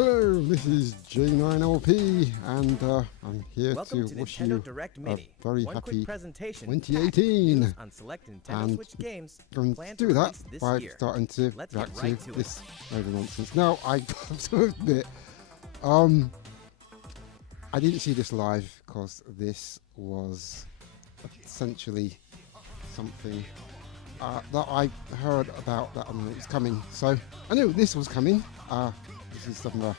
Hello, this is J9LP, and I'm here Welcome to to wish Nintendo you Direct a Mini. very One happy quick presentation 2018. news on select Nintendo And Switch games going to planned do to that release this by year. starting to Let's react get right to to this load of nonsense. Now, I have to admit, I didn't see this live because this was essentially something that I heard about that I knew it was coming. So I knew this was coming. This is some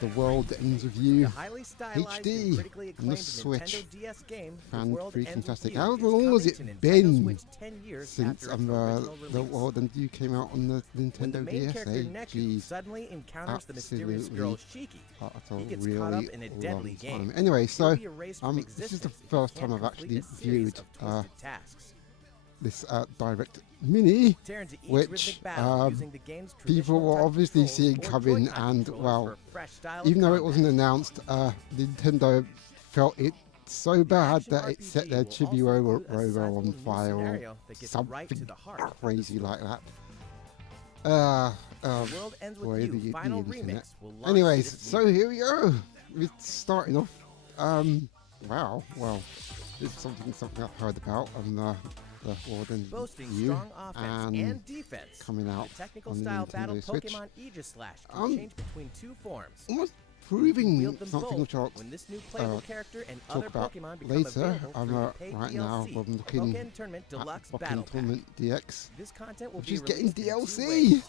The World Ends With You The highly stylized HD and critically on acclaimed the Switch. Nintendo DS game, The And World pretty Ends With fantastic. You, How is long has coming it to Nintendo been Switch 10 years since after its original The release. World Ends With You came out on the When the Nintendo main DS? character Neku Jeez, suddenly encounters the mysterious girl absolutely. Shiki, That's a he gets really caught up in a deadly long game. time. Anyway, so He'll be erased from this is the existence if he first can't time I've complete actually a series viewed of twisted tasks. this Direct Mini, Tear into each which rhythmic battle using the game's people traditional were touch obviously controls seeing or coming, Joy-Con and controllers well, for a fresh style of even though it combat. wasn't announced, Nintendo felt it so bad Action that it RPG set their will also Chibi-Robo include a on sizable new fire or scenario that gets something right to the heart of the crazy story. like that. The World Ends With boy, You the Final internet. Remix will launch Anyways, this so year. here we go. It's starting off. Wow. Well, this is something I've heard about on the World Ends With Boasting You, strong offense and defense. coming out The technical on the style battle Nintendo Switch. Pokemon Aegislash can change between two forms. Almost You can proving wield them something both which I'll when this new playable character and talk other about Pokemon become later. available I'm through the paid right now DLC, I'm looking Pokken Tournament Deluxe at Battle Pokken Pack. Tournament DX, This content will which be is getting released in two DLC. ways.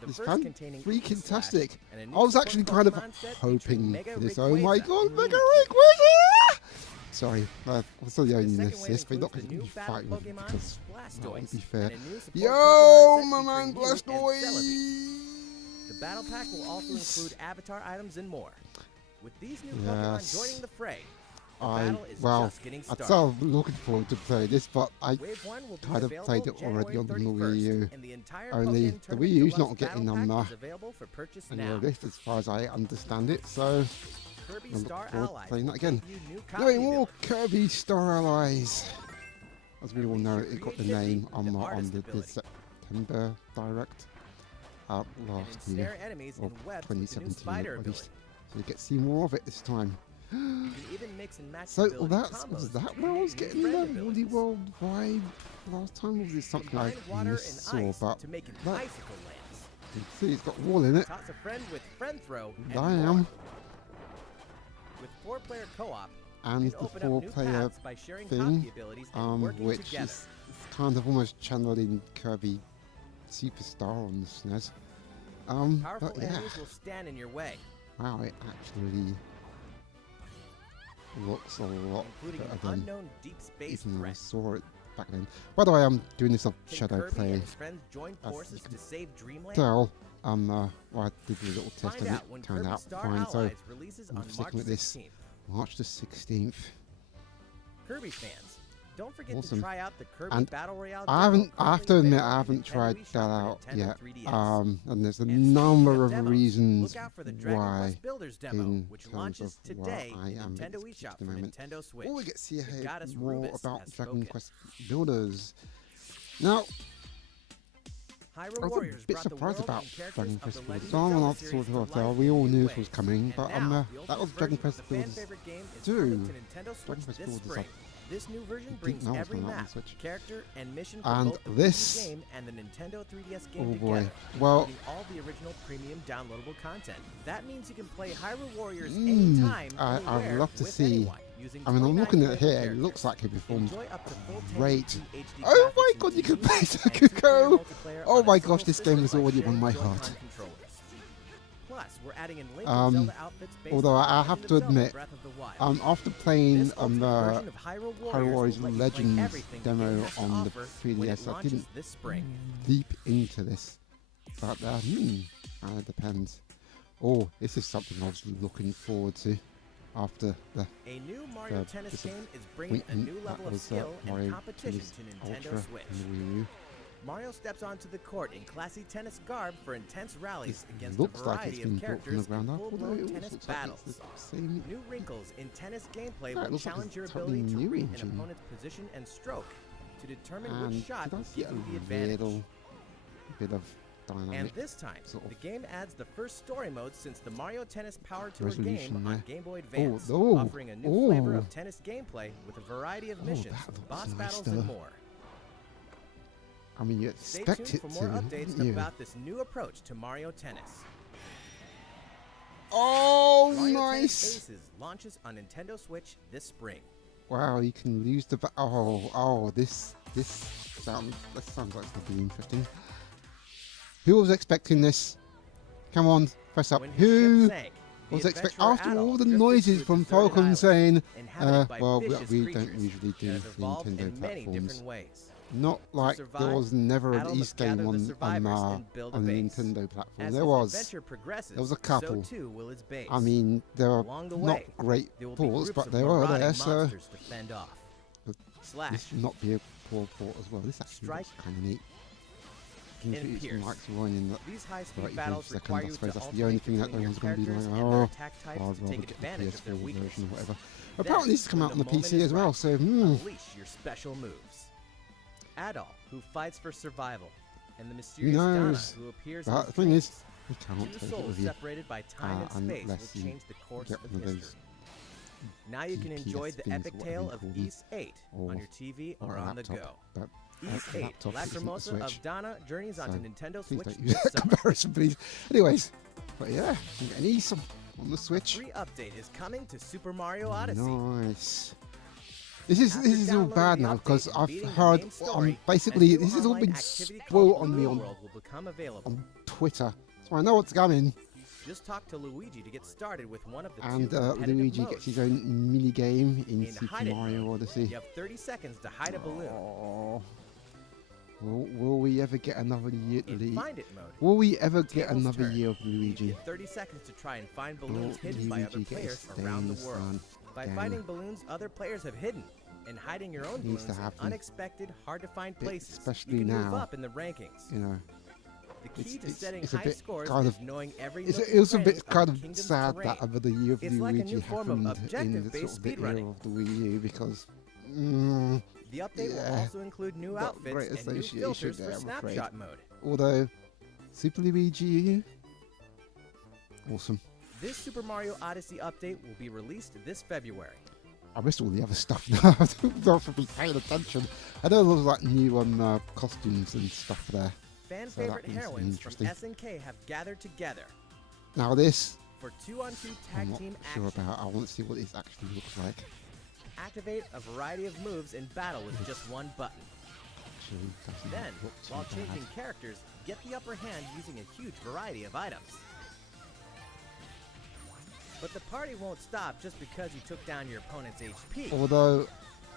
The It's first containing Aegislash freaking-tastic. and a new I was support actually kind of Pokemon set featuring hoping Mega for this. Rayquaza Oh my god, in Mega Mewtwo. Rayquaza! Sorry, I'm still the The only second assist, wave but not includes going the to new be battle fighting with him Pokemon, because that wouldn't Blastoise, be fair. and a new support Yo, Pokemon my set man featuring Mew and Celebi. Blastoise! The battle pack will also include avatar items and more. With these new Yes. Pokemon joining the fray, the battle is Well, just getting I'd started. say I'm looking forward to play this, but I Wave 1 will be kind of available played it already on the January Wii U. 31st, and the entire Only Pokken the Tournament Wii U's Deluxe not getting battle on pack is available for purchase any now. of this, as far as I understand it. So Kirby I look Star forward to Allies playing that will again. debut new No copy more abilities. Kirby Star Allies. As we all Unleash know, your it got the creativity name with on the the artist the ability. September Direct And last year, ensnare enemies or in webs with the new 2017 spider at ability. least. So you get to see more of it this time. You can even mix and match So ability was combos that to where I was create getting new the friend Woody abilities. World vibe last time? Or was it something I Combine water and saw? ice But to make an that- icicle lance. you can see it's got wall in it. Toss a friend with friend throw and Damn. more. With 4-player co-op, And you the can open up new 4-player paths by sharing thing, copy abilities and working which together. is kind of almost channeling Kirby Superstar on the SNES. Powerful But yeah, enemies will stand in your way, wow, it actually looks a lot including better an than unknown deep space even when I threat. saw it back then. By the way, I'm doing this on Can Shadow Kirby Play. and his friends join As forces you to save Dreamland? Tell, well, I did a little test Find and out it when turned Kirby out Star fine. So Allies releases I'm on March sticking with this. 16th. March the 16th. Kirby fans, don't forget Awesome. to try out the Kirby And Battle Royale. I haven't. demo I have to currently admit, available I on haven't Nintendo tried eShop that for out Nintendo yet. 3DS. And there's a And speaking number of of demos, reasons look out for the Dragon why. Quest Builders demo, in which terms launches of what today I in am Nintendo at eShop the for moment. Nintendo Switch. Oh, we get to see The goddess more Rubis about has Dragon spoken. Quest Builders. Now, I Hyrule was Warriors a bit brought the surprised world about and characters Dragon of Quest the Builders. Legend of Zelda Not series sort to of, life we all in knew new this was ways. coming, And but now, the that was ultimate Dragon version Quest of the fan Builders favorite game is 2. coming to Nintendo Switch Dragon Quest this Builders spring. I This new version didn't brings know was every coming out on map, Switch. character, and mission from And both the Wii this- U game and the Nintendo 3DS Oh game boy. together, Well, including all the original premium downloadable content. That means you can play Hyrule Warriors Mm, anytime, I'd anywhere, love to with see. anyone, using I mean, I'm 29 looking at it playable here. It characters. looks like it performs Enjoy up to full 1080p great. HD Oh my graphics in god, you can TV play and Sudoku! two-player multiplayer Oh on a my single gosh, this system game is by already sharing won my Joy-Con heart. controllers. Plus, we're adding in Link Um, and Zelda outfits based although on I The have Legend to of Zelda: admit, Breath of the Wild. after playing This ultimate version of Hyrule Hyrule Warriors will let you play Legends everything the game demo has to on the offer when it 3DS, I launches didn't this spring. deep into this. But it depends. Oh, this is something I was looking forward to after the A new Mario the Tennis game is bringing a appointment new that level of was skill Mario and competition Tennis to Nintendo Ultra Switch. on the Wii U. Mario steps onto the court in classy tennis garb for intense rallies This against a looks like it's variety been of built from characters the ground in up, although full-blown it also tennis looks like battles. it's the same. New wrinkles in tennis gameplay Yeah, it will looks like challenge your it's totally ability to new read an engine. opponent's position and stroke to determine And which shot did I will see give a you the advantage. little bit of dynamic. And this time, sort of the game adds the first story mode since the Mario Tennis Power Tour resolution game there. on Game Boy Advance, Oh, offering a new flavor oh. of tennis gameplay with a variety of Oh, missions, that looks boss nice battles, though. and more. I mean, you Stay expect tuned it for to, more updates wouldn't you? about this new approach to Mario Tennis. Oh, Mario nice! Tennis Aces launches on Nintendo Switch this spring. Wow, you can lose the. Oh, this sounds like it's going to be interesting. Who was expecting this? Come on, press up. When his Who ship sank, the was expecting? adventurer After all Adol the drifted noises to a from deserted Falcon island, saying, inhabited by well, vicious we don't creatures usually that do have the evolved Nintendo in many platforms. different ways. Not like survive, there was never Adol an must East game gather the on survivors and build a on the base. Nintendo platform. As There his was. adventure progresses, There was a couple. so too will his base. I mean, there are Along the not way, great there will be ports, groups but of they were marauding there, so monsters to fend off. But Slash, this should not be a poor port as well. This actually Strike, looks kind of neat. and It's Pierce. Mike's running that. these high-speed Right, battles second, require I you suppose to that's the only alternate thing that between your everyone's going to be characters like, and their oh, attack types I'd to rather take get the advantage of their PS4 weakness. version or whatever. Then, Apparently this has come when out on the moment PC is as well, right, so unleash your special moves. Adol, who fights for survival, and the mysterious Donna, knows? who appears But in the his thing is, dreams. you can't Two take it souls with you. separated by time and space unless will you change the course get of one of those history. Now you can GPS enjoy the things, epic whatever tale you of call them, Ys 8 or- on your TV or or a on the laptop, go. but Ys a 8, laptop isn't the Lacrimosa Switch. of Donna journeys onto So, Nintendo please Switch don't use this that summer. comparison, please. Anyways, but yeah, an Esom on the Switch. Free update is coming to Super Mario Odyssey. Nice. This is After all downloading bad the now update because and I've beating the heard main story, basically a new this has all online been activity spoiled called on me Blue on World will become available. Twitter, so I know what's coming. Just talk to Luigi to get started with one of the And two competitive Luigi modes. gets his own mini game in In Super Hide It Mario mode, Odyssey. You have 30 seconds to hide a balloon. Oh. Will we ever get another year? In Find It mode, Will we ever get tables another turn. year of you Luigi? get 30 seconds to try and find Will balloons hidden by other Luigi get players his around the things world. done By again? finding balloons other players have hidden and hiding your own Needs to balloons in happen. unexpected, hard-to-find places, especially you can move now. up in the rankings. You know, The key to it's setting a high bit scores kind is of- knowing every it's nook it was a and bit cranny kind the of kingdom's sad terrain. that over the year of It's like a Luigi new form of happened in the sort objective-based of the era speedrunning. of the Wii U because. The update Yeah. will also include new Not outfits great and new association filters there, for I'm afraid. snapshot mode. Although, Super Luigi U, awesome. This Super Mario Odyssey update will be released this February. I missed all the other stuff now. Don't be paying attention. I know there's like new costumes and stuff there. Fan So that favorite means heroines from interesting. SNK have gathered together Now this, for 2-on-2 I'm tag not team sure action. about. I want to see what this actually looks like. Activate a variety of moves in battle with just one button. Actually, doesn't Then, look too while bad. changing characters, get the upper hand using a huge variety of items. But the party won't stop just because you took down your opponent's HP. Although,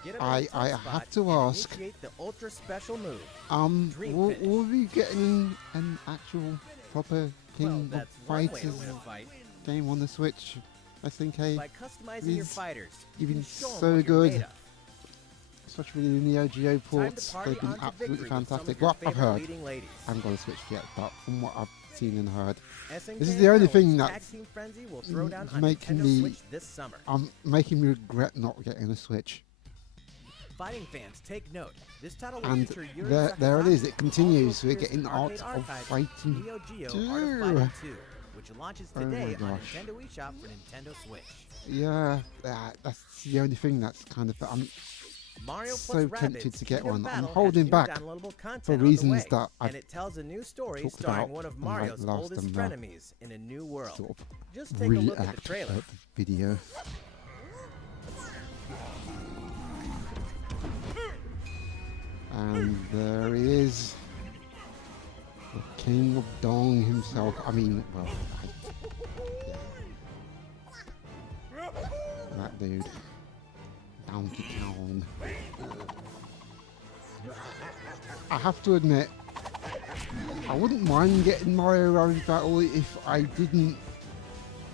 Get him I- in a tough I spot have to and ask- initiate the ultra special move. Dream will finish. we be getting an actual proper Well, King of that's one way to Fighters win a fight. game on the Switch? SNK, By customizing your is fighters, you even can show 'em so what you're good. made of. especially the Neo Geo Time ports, to party they've been on to absolutely victory with some of fantastic. your What I've favorite heard, leading ladies. I haven't got a Switch yet, but from what I've seen and heard, SNK this is the only thing Heroines that's Tag Team Frenzy will throw down on making Nintendo me- Switch this summer. making me regret not getting a Switch. Fighting fans, take note. This title will And feature Yuri there it is, Sakazaki, it continues. also We're appears getting in Art Arcade of Archive, Fighting Neo Geo 2. Art of Fighting 2, which launches Oh my today on gosh. Nintendo eShop for Nintendo Switch. Yeah, that's the only thing that's kind of. I'm Mario so plus Rabbids tempted to get Kingdom one. I'm Battle has holding new back downloadable content for on the reasons way, that I've and it tells a new story talked starring about one of on, like, Mario's last oldest and, frenemies in a new world. sort of Just take a look at the react trailer. the video. And there he is, the King of Dong himself. I mean, well, yeah. That dude, Donkey Kong. I have to admit, I wouldn't mind getting Mario Rabbids Battle if I didn't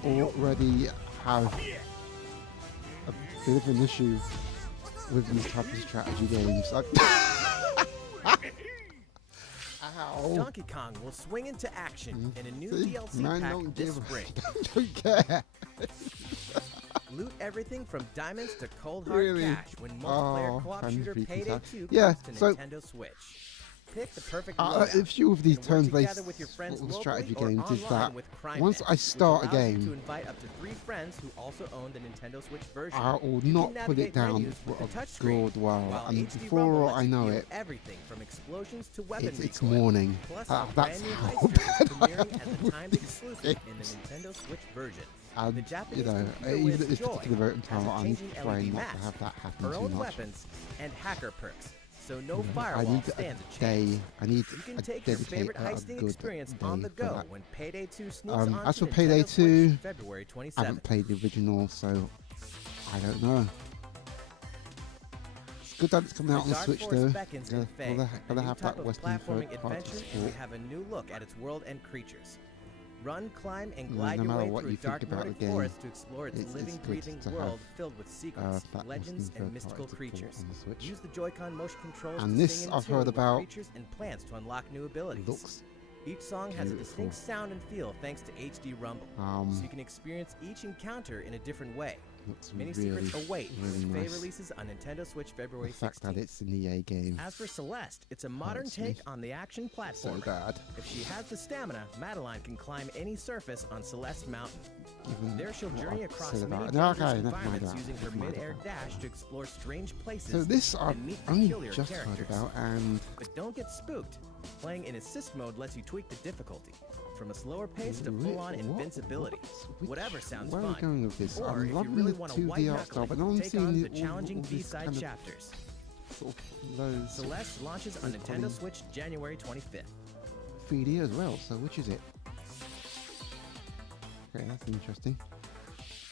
already have a bit of an issue with these type of strategy games. Ow. Donkey Kong will swing into action in a new See? DLC Man, pack don't this give spring. don't care. Loot everything from diamonds to cold hard Really? cash when multiplayer Oh, co-op I'm shooter freaking Payday sad. 2 Yeah, comes to so- Nintendo Switch. Pick the perfect loadout A few of these and work turn-based together with your friends sort of locally strategy or games is online that with Crime once Man, I start a which allows you to game, invite up to 3 friends who also own the Nintendo Switch version. I will You not can put it navigate down menus for with the a touchscreen, good while, while and HD Rumble before lets I you know view it, everything from explosions to weapon it's recoil. morning. Plus, a That's brand new how Heister bad is I premiering am as a with timed these exclusive games. in the Nintendo Switch version. And, The you Japanese know, computer even whiz at this Joy particular voting has time, a I need changing to try LED not to mask, have that happen her too own much. weapons, and hacker perks, so no You know, I firewall need stands a a chance. day. I need You can a take your dedicate favorite a heisting good experience day on the for go that. when Payday 2 sneaks on As to for Payday Nintendo 2, Switch February I 27th. haven't played the original, so I don't know. It's good that it's coming out on The the Dark Switch Forest though. beckons in Faye, Gotta a new have type that of Western platforming third party adventure, and support. we have a new look at its world and creatures. Run, climb, and No glide your matter way what through you a dark think about Nordic the game, forest to explore its it's living, good breathing to have, world filled with secrets, that legends, Western and mystical third-party support creatures. on the Switch. Use the Joy-Con motion controls And to this sing in I've tune heard with about. creatures and plants to unlock new abilities. Looks Each song has a beautiful. distinct sound and feel thanks to HD Rumble, so you can experience each encounter in a different way. looks Many really, secrets await really when Faye nice. releases on Nintendo Switch The February fact 16th. that it's an EA game, As for Celeste, it's a modern hurts me take on the action so platformer. bad. If she has the stamina, Madeline can climb any surface on Celeste Mountain. Given There she'll what journey I've across said many about it. dangerous Okay, never mind environments that. using her Never mind mid-air that. dash to explore strange places So this I've and meet only peculiar just characters. heard about, and But don't get spooked. Playing in assist mode lets you tweak the difficulty, from a slower pace to Wh- full-on what- invincibility. which- Whatever sounds where are fun. we going with this? Or I'm if you loving really the want to 2D white art knuckle style, it, but now I'm take seeing on it the all challenging this B-side kind of chapters. sort of low Celeste launches on They're Nintendo calling- Switch January 25th. 3D as well. So which is it? Okay, that's interesting.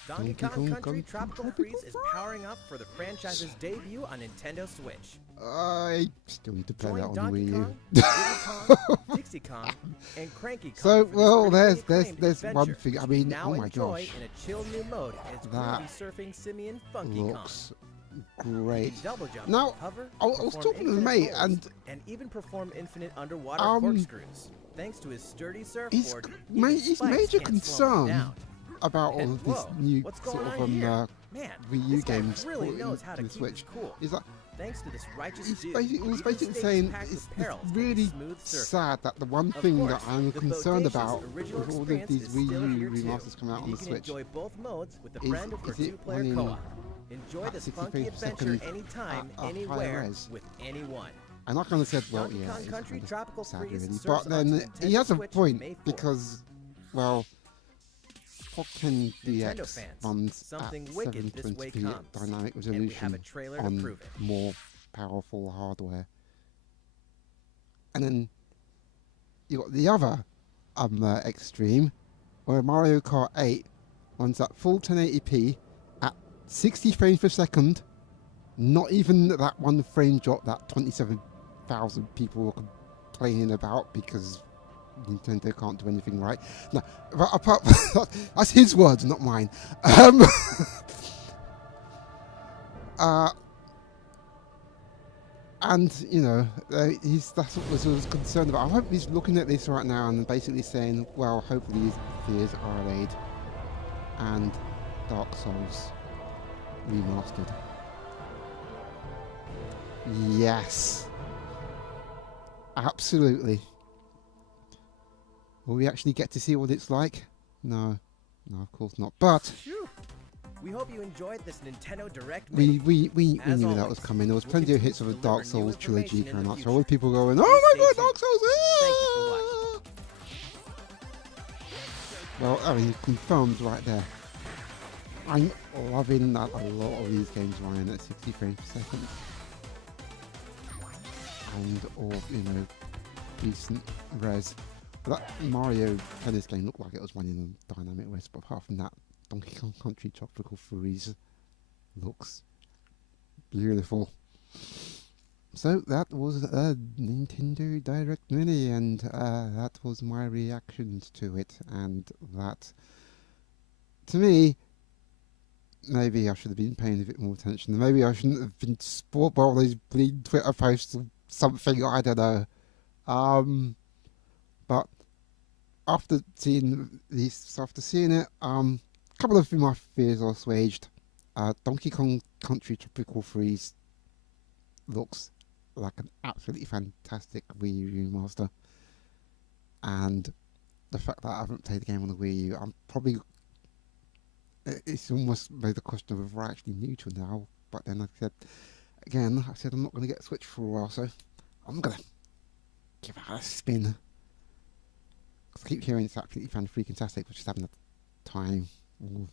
Donkey Donkey Kong Kong Country Country Tropical Tropical Freeze is powering up for the franchise's debut on Nintendo Switch. I still need to play that Join on Donkey the Wii U. Kong, Diddy Kong, Dixie Kong, and Cranky Kong. So for this well, critically there's acclaimed one adventure, thing. I which mean, now oh my enjoy gosh, in a chill new mode as That groovy surfing Simeon Funky looks Kong. great. You can double jump, Now, hover, I was perform talking to infinite mate, rolls, and even perform infinite underwater Um, corkscrews. Thanks to his sturdy his surfboard, his even major spikes can't slow him concern down. about all And of this whoa, new what's sort going of on here? Man, Wii U this guy games really put knows how to into the keep Switch it cool. is that Thanks to this righteous he's dude, basically, he was even basically stages saying packed it's with perils can be really smooth surfing. sad that the one Of thing course, that I'm the concerned bodacious about original with all of experience these is Wii still U here too, remasters coming out and on you the can Switch. enjoy both modes with a Is- friend or is it two-player running co-op. Enjoy at this 60 funky frames per adventure second anytime, at a higher anywhere, res? with anyone. And I kind of said, well, Donkey yeah, Kong it's Country kind of Tropical sad Freeze really. surfs But onto then he Nintendo has a Switch point May 4th. because, well, Pokken Nintendo DX fans, runs something at wicked this way 720p comes, dynamic and we have resolution a trailer to on prove it. more powerful hardware. And then you got the other extreme, where Mario Kart 8 runs at full 1080p at 60 frames per second. Not even that one frame drop that 27,000 people were complaining about because Nintendo can't do anything right. No, but apart that's his words, not mine. And you know, that's what I was concerned about. I hope he's looking at this right now and basically saying, well, hopefully these fears are allayed. And Dark Souls remastered. Yes. Absolutely. Will we actually get to see what it's like? No. No, of course not. But Phew. We hope you enjoyed this Nintendo Direct we mini. knew As that always, was coming. There was we'll plenty of continue hits to of the deliver Dark new Souls trilogy information in the coming out. So future. all the people going, Please oh my stay god, tuned. Dark Souls! Thank you for watching. Well, I mean, confirmed right there. I'm loving that a lot of these games running at 60 frames per second. And, or, you know, decent res. But that Mario Tennis game looked like it was running on dynamic res, but apart from that, Donkey Kong Country Tropical Freeze looks beautiful. So that was a Nintendo Direct Mini, and that was my reactions to it. And that, to me, maybe I should have been paying a bit more attention. Maybe I shouldn't have been spoiled by all these bleeding Twitter posts or something. I don't know. But after seeing this, after seeing it, a couple of my fears are assuaged. Donkey Kong Country Tropical Freeze looks like an absolutely fantastic Wii U remaster. And the fact that I haven't played the game on the Wii U, I'm probably it's almost made the question of whether I actually new to it now. But then I said I'm not going to get a Switch for a while, so I'm going to give it a spin. I keep hearing it's absolutely fan-freaking-tastic, but just haven't had time, or,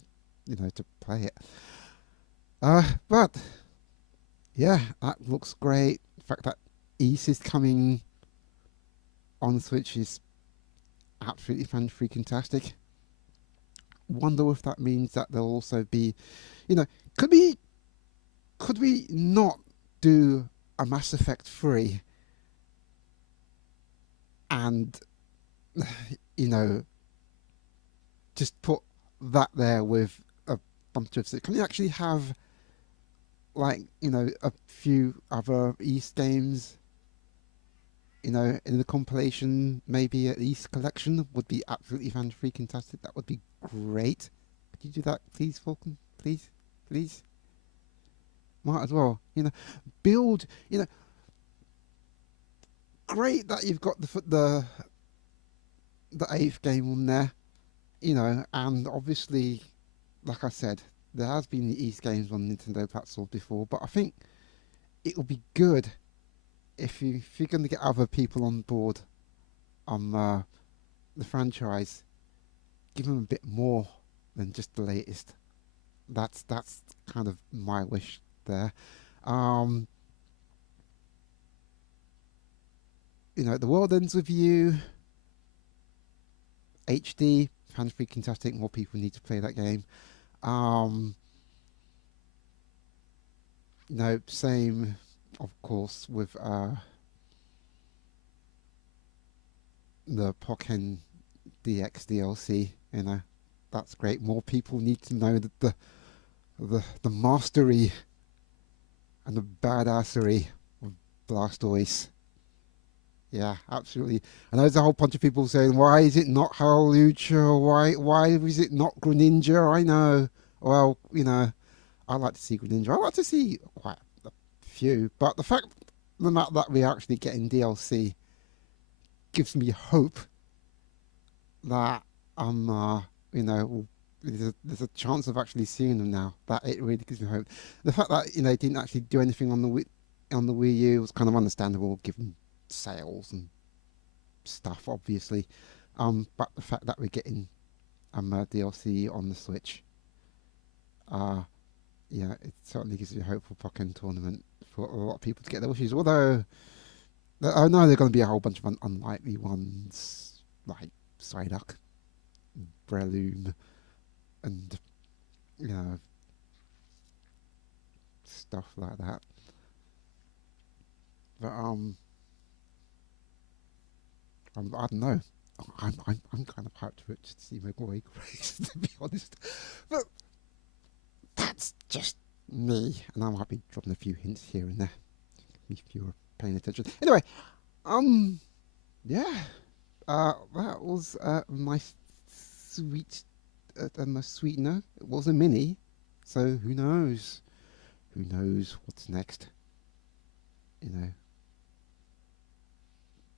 to play it. But yeah, that looks great. The fact that East is coming on Switch is absolutely fan-freaking-tastic. Wonder if that means that there'll also be, could we not do a Mass Effect 3 and just put that there with a bunch of... Can you actually have a few other East games in the compilation? Maybe at East collection would be absolutely fan-freaking-tastic. That would be great. Could you do that, please, Falcon? Please? Might as well, build, great that you've got the 8th game on there, and obviously, like I said, there has been the East games on Nintendo platforms before, but I think it will be good if you're going to get other people on board on the franchise, give them a bit more than just the latest. That's kind of my wish there. The World Ends With You HD, fan-freaking-tastic. More people need to play that game. Same, of course, with the Pokken DX DLC. That's great. More people need to know that the mastery and the badassery of Blastoise. Yeah, absolutely. And there's a whole bunch of people saying, why is it not Howlucha? Why is it not Greninja? I know. Well, I like to see Greninja. I like to see quite a few. But the fact that we're actually getting DLC gives me hope that there's a chance of actually seeing them now. That it really gives me hope. The fact that they didn't actually do anything on the Wii U was kind of understandable, given sales and stuff, obviously. But the fact that we're getting DLC on the Switch, it certainly gives me hope for Pokken Tournament for a lot of people to get their wishes. Although I know there are going to be a whole bunch of unlikely ones like Psyduck, Breloom, and stuff like that. But I don't know. I'm kind of hyped for it just to see Megaway Grace, to be honest. But that's just me, and I might be dropping a few hints here and there if you were paying attention. Anyway, that was my sweet my sweetener. It was a mini, so who knows? Who knows what's next?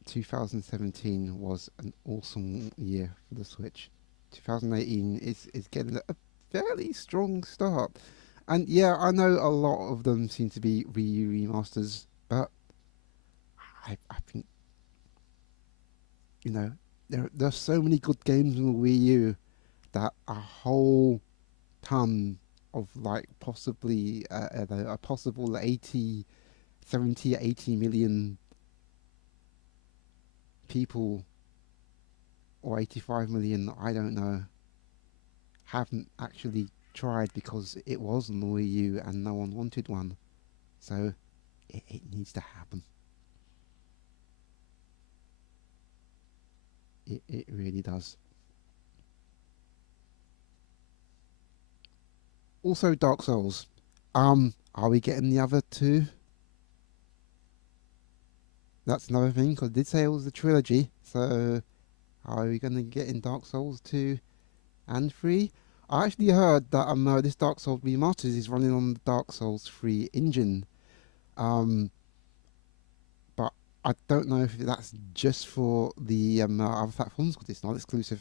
2017 was an awesome year for the Switch. 2018 is getting a fairly strong start. And yeah, I know a lot of them seem to be Wii U remasters, but I think, there are so many good games on the Wii U that a whole ton of possibly a possible 70, 80 million people, or 85 million, I don't know, haven't actually tried because it was on the Wii U and no one wanted one. So it needs to happen. It really does. Also, Dark Souls. Are we getting the other two? That's another thing, because I did say it was a trilogy. So, are we going to get in Dark Souls 2 and 3? I actually heard that this Dark Souls Remastered is running on the Dark Souls 3 engine. I don't know if that's just for the other platforms, because it's not exclusive.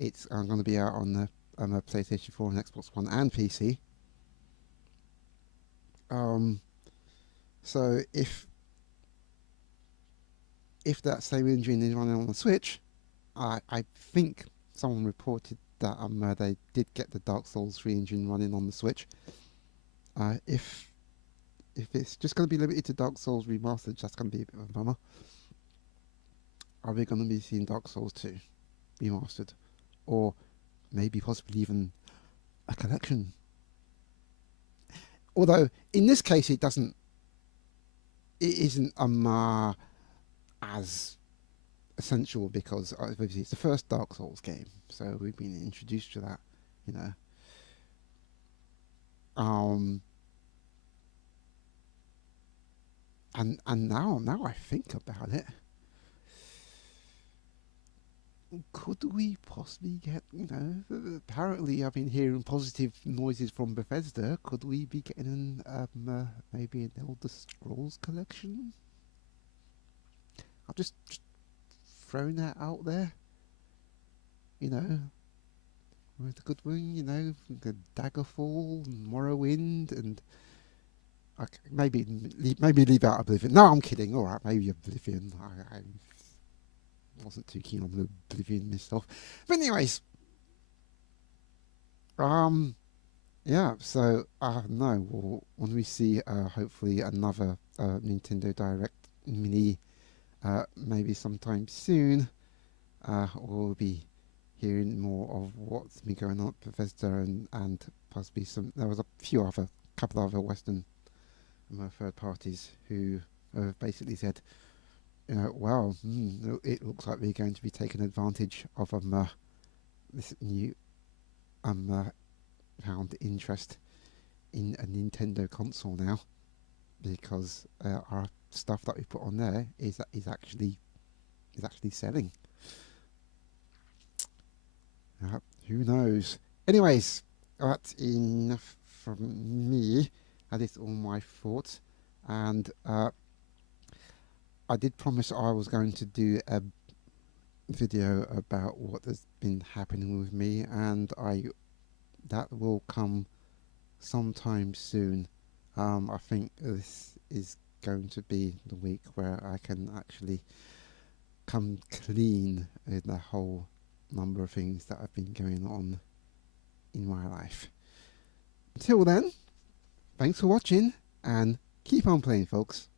It's going to be out on the PlayStation 4 and Xbox One and PC. So if that same engine is running on the Switch, I think someone reported that they did get the Dark Souls 3 engine running on the Switch. If it's just going to be limited to Dark Souls Remastered, that's going to be a bit of a bummer. Are we going to be seeing Dark Souls 2 Remastered? Or maybe possibly even a collection? Although, in this case, it isn't as essential, because obviously it's the first Dark Souls game, so we've been introduced to that, you know. And now I think about it, could we possibly get, apparently I've been hearing positive noises from Bethesda, could we be getting maybe an Elder Scrolls collection? I'm just throwing that out there, with the good one, the Daggerfall and Morrowind, and maybe leave out Oblivion. No, I'm kidding. All right, maybe Oblivion. I wasn't too keen on Oblivion myself, but anyways, yeah. So no, when we see hopefully another Nintendo Direct Mini, maybe sometime soon, we'll be hearing more of what's been going on at Bethesda, and possibly there was a couple other Western third parties who have basically said, well, it looks like we're going to be taking advantage of this new found interest in a Nintendo console now, because our stuff that we put on there is actually selling. Who knows? Anyways, that's enough from me. That is all my thoughts, and I did promise I was going to do a video about what has been happening with me, and that will come sometime soon. I think this is going to be the week where I can actually come clean with the whole number of things that have been going on in my life. Until then, thanks for watching, and keep on playing, folks.